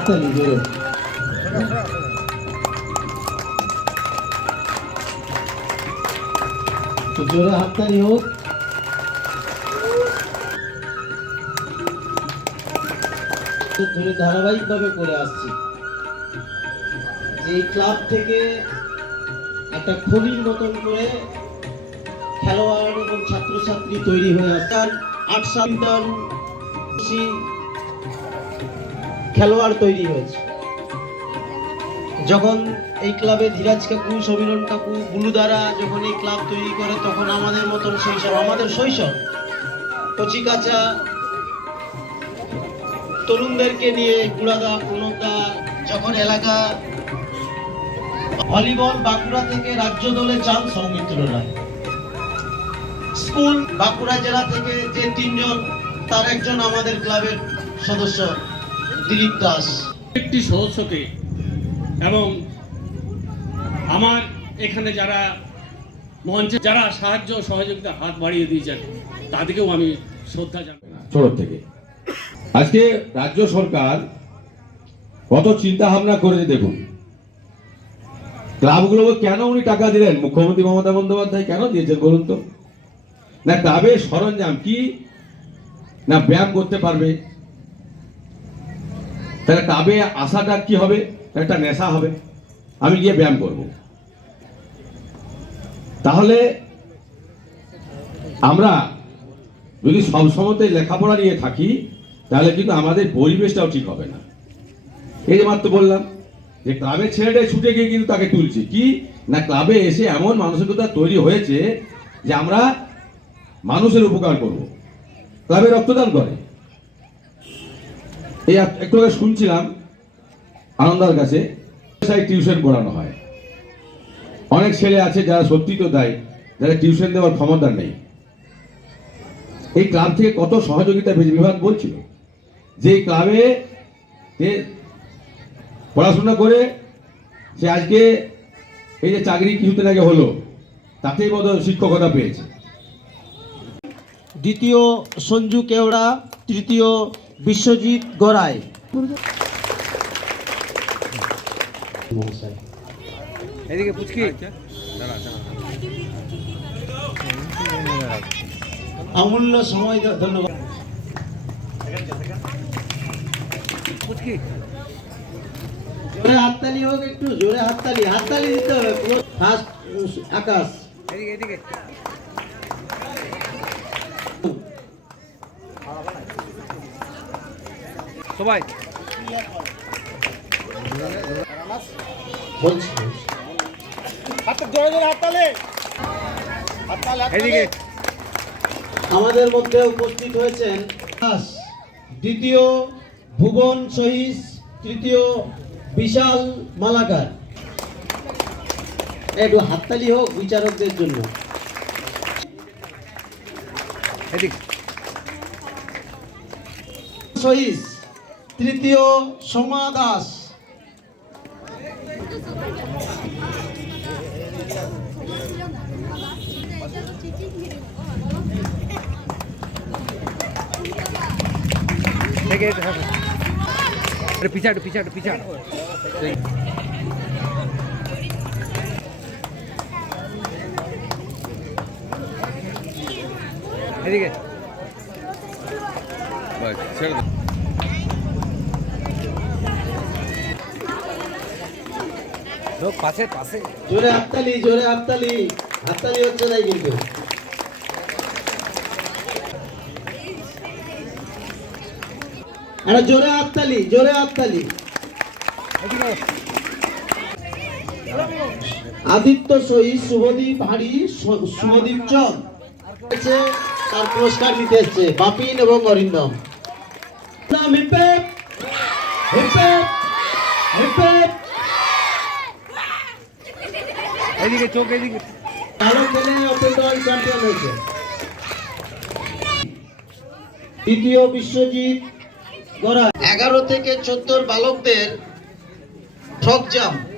হাততালি জোরে জোরে হাততালি হোক ধরে ধারাবাহিকভাবে করে আসছি। এই ক্লাব থেকে একটা খনির মতন করে খেলোয়াড় এবং ছাত্রছাত্রী তৈরি হয়ে আসছে। আর আট সাল খেলোয়াড় তৈরি হয়েছে। যখন এই ক্লাবে ধীরাজ কাকু, সমীরণ কাকু বুলুদারা যখন এই ক্লাব তৈরি করে, তখন আমাদের মতন শৈশব, আমাদের শৈশব কচি কাঁচা তরুণদেরকে নিয়ে গুড়াদা প্রণবদা যখন এলাকা ভলিবল বাঁকুড়া থেকে রাজ্য দলে চান সৌমিত্র রায় স্কুল বাঁকুড়া জেলা থেকে যে তিনজন, তার একজন আমাদের ক্লাবের সদস্য। দিলীপ দাস। একটি সদস্যকে এবং আমার এখানে যারা মঞ্চে যারা সাহায্য ও সহযোগিতার হাত বাড়িয়ে দিয়েছেন তাদেরকেও আমি শ্রদ্ধা জানাই। থেকে। আজকে রাজ্য সরকার কত চিন্তা ভাবনা করেছে দেখুন। ক্লাবগুলোকে কেন উনি টাকা দিলেন? মুখ্যমন্ত্রী মমতা বন্দ্যোপাধ্যায় কেন দিয়েছেন বলুন তো? না ক্লাবের সরঞ্জাম কি? না ব্যায়াম করতে পারবে? তাহলে ক্লাবে আসাটা কি হবে? একটা নেশা হবে। আমি গিয়ে ব্যায়াম করব। তাহলে আমরা যদি সবসময়তে লেখাপড়া নিয়ে থাকি, তাহলে কিন্তু আমাদের পরিবেশটাও ঠিক হবে না। এই যে মাত্র বললাম যে ক্লাবের ছেলেটাই ছুটে গিয়ে কিন্তু তাকে তুলছি। কি? না, ক্লাবে এসে এমন মানসিকতা তৈরি হয়েছে যে আমরা মানুষের উপকার করব। ক্লাবে রক্তদান করে। এই একটু আগে শুনছিলাম আনন্দার কাছে টিউশন পড়ানো হয়। অনেক ছেলে আছে যারা সত্যি তো দেয় যারা টিউশন দেওয়ার ক্ষমতা নেই। এই ক্লাব থেকে কত সহযোগিতা বিভাগ বলছিল। যে এই ক্লাবে পড়াশোনা করে সে আজকে এই যে চাকরি কিছুদিন আগে হলো, তাতেই বোধ শিক্ষকতা পেয়েছে। দ্বিতীয় সঞ্জু কেওড়া, তৃতীয় বিশ্বজিৎ গড়াই। এদিকে পুচকি। অমূল্য সময় ধন্যবাদ। পুচকি। জোরে হাততালি হোক একটু জোরে হাততালি। হাততালি দিতে হবে ফার্স্ট আকাশ। এদিকে এদিকে। সবাই। আমাদের মধ্যে উপস্থিত হয়েছেন দ্বিতীয় ভুবন সহিস তৃতীয় বিশাল মালাকার। একটু হাততালি হোক বিচারকদের জন্য। সহিস তৃতীয় সোমা দাস থেকে এটা থাকো আরে পিছাটো পাশে পাশে। জোরে জোরে হচ্ছে কিন্তু। একটা জোরে জোরে আদিত্য সহিত শুভদীপ হাড়ি শুভদীপ এসে তার পুরস্কার নিতে এসছে বাপিন এবং অরিন্দম। এদিকে চোখ এদিকে। ভালো খেলে চ্যাম্পিয়ন হয়েছে। তৃতীয় বিশ্বজিৎ গড়া এগারো থেকে চোদ্দোর বালকদের ঠক জাম্প